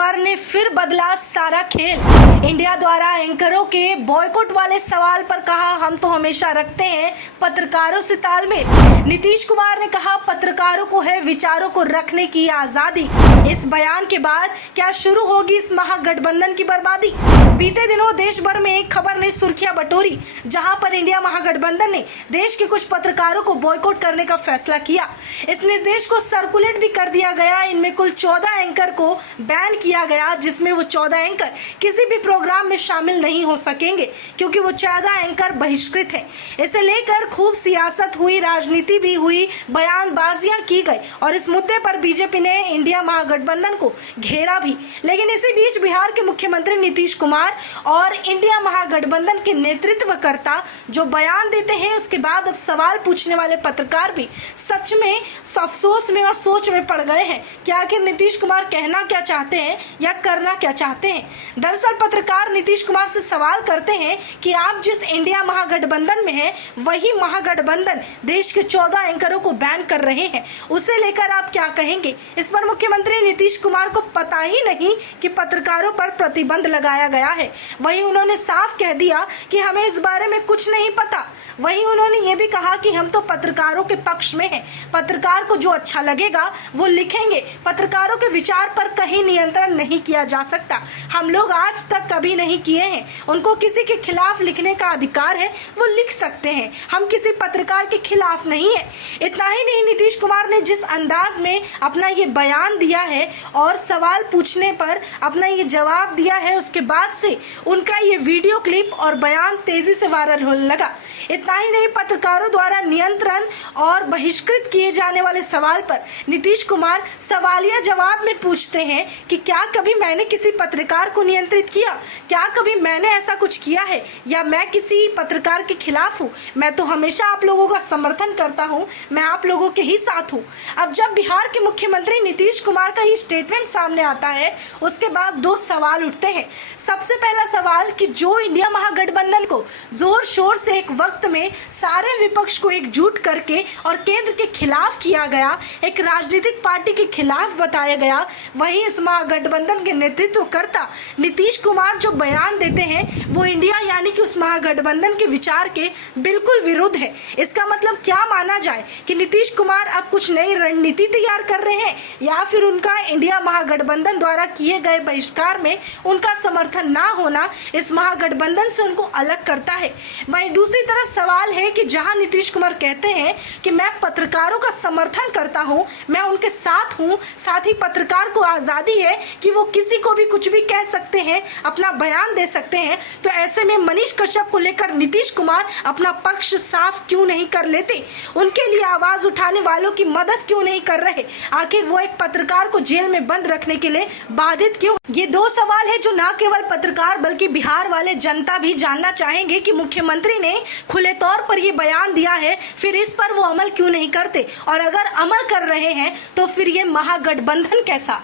कुमार ने फिर बदला सारा खेल। इंडिया द्वारा एंकरों के बॉयकॉट वाले सवाल पर कहा, हम तो हमेशा रखते हैं पत्रकारों से तालमेल। नीतीश कुमार ने कहा, पत्रकारों को है विचारों को रखने की आजादी। इस बयान के बाद क्या शुरू होगी इस महागठबंधन की बर्बादी? बीते दिनों देश भर में एक खबर ने सुर्खियां बटोरी, जहां पर इंडिया महागठबंधन ने देश के कुछ पत्रकारों को बॉयकॉट करने का फैसला किया। इस निर्देश को सर्कुलेट भी कर दिया गया। इनमें कुल 14 एंकर को बैन किया गया, जिसमें वो 14 एंकर किसी भी प्रोग्राम में शामिल नहीं हो सकेंगे, क्योंकि वो 14 एंकर बहिष्कृत हैं। इसे लेकर खूब सियासत हुई, राजनीति भी हुई, बयानबाजियां की गई और इस मुद्दे पर बीजेपी ने इंडिया महागठबंधन को घेरा भी। लेकिन इसी बीच बिहार के मुख्यमंत्री नीतीश कुमार और इंडिया महागठबंधन के नेतृत्वकर्ता जो बयान देते हैं, उसके बाद अब सवाल पूछने वाले पत्रकार भी सच में अफसोस में और सोच में पड़ गए हैं कि आखिर नीतीश कुमार कहना क्या चाहते हैं या करना क्या चाहते हैं। दरअसल पत्रकार नीतीश कुमार से सवाल करते हैं कि आप जिस इंडिया महागठबंधन में हैं, वही महागठबंधन देश के 14 एंकरों को बैन कर रहे हैं, उसे लेकर आप क्या कहेंगे? इस पर मुख्यमंत्री नीतीश कुमार को पता ही नहीं कि पत्रकारों पर प्रतिबंध लगाया गया है। वहीं उन्होंने साफ कह दिया कि हमें इस बारे में कुछ नहीं पता। वहीं उन्होंने ये भी कहा कि हम तो पत्रकारों के पक्ष में हैं, पत्रकार को जो अच्छा लगेगा वो लिखेंगे, पत्रकारों के विचार पर कहीं नियंत्रण नहीं किया जा सकता। हम लोग आज तक कभी नहीं किए हैं, उनको किसी के खिलाफ लिखने का अधिकार है, वो लिख सकते हैं, हम किसी पत्रकार के खिलाफ नहीं है। इतना ही नहीं, नीतीश कुमार ने जिस अंदाज में अपना ये बयान दिया है और सवाल पूछने पर अपना ये जवाब दिया है, उसके बाद से उनका ये वीडियो क्लिप और बयान तेजी से वायरल होने लगा। इतना ही नहीं, पत्रकारों द्वारा नियंत्रण और बहिष्कृत किए जाने वाले सवाल पर नीतीश कुमार सवालिया जवाब में पूछते हैं कि क्या कभी मैंने किसी पत्रकार को नियंत्रित किया? क्या कभी मैंने ऐसा कुछ किया है या मैं किसी पत्रकार के खिलाफ हूँ? मैं तो हमेशा आप लोगों का समर्थन करता हूँ, मैं आप लोगों के ही साथ हूँ। अब जब बिहार के मुख्यमंत्री नीतीश कुमार का ये स्टेटमेंट सामने आता है, उसके बाद दो सवाल उठते हैं। सबसे पहला सवाल कि जो इंडिया महागठबंधन को जोर शोर से एक वक्त में सारे विपक्ष को एकजुट करके और केंद्र के खिलाफ किया गया, एक राजनीतिक पार्टी के खिलाफ बताया गया, वही इस महागठबंधन के नेतृत्वकर्ता नीतीश कुमार जो बयान देते हैं वो इंडिया यानी कि उस महागठबंधन के विचार के बिल्कुल विरुद्ध है। इसका मतलब क्या माना जाए कि नीतीश कुमार अब कुछ नई रणनीति तैयार कर रहे हैं या फिर उनका इंडिया महागठबंधन द्वारा किए गए बहिष्कार में उनका समर्थन ना होना इस महागठबंधन से उनको अलग करता है। वहीं दूसरी तरफ सवाल है कि जहां नीतीश कुमार कहते हैं कि मैं पत्रकारों का समर्थन करता हूं, मैं उनके साथ हूं, साथ ही पत्रकार को आजादी है कि वो किसी को भी कुछ भी कह सकते हैं, अपना बयान दे सकते हैं, तो ऐसे में मनीष कश्यप को लेकर नीतीश कुमार अपना पक्ष साफ क्यों नहीं कर लेते? उनके लिए आवाज उठाने वालों की मदद क्यों नहीं कर रहे? आखिर वो एक पत्रकार को जेल में बंद रखने के लिए बाधित क्यों? ये दो सवाल है जो न केवल पत्रकार बल्कि बिहार वाले जनता भी जानना चाहेंगे कि मुख्यमंत्री ने खुले तौर पर ये बयान दिया है, फिर इस पर वो अमल क्यों नहीं करते, और अगर अमल कर रहे हैं तो फिर ये महागठबंधन कैसा?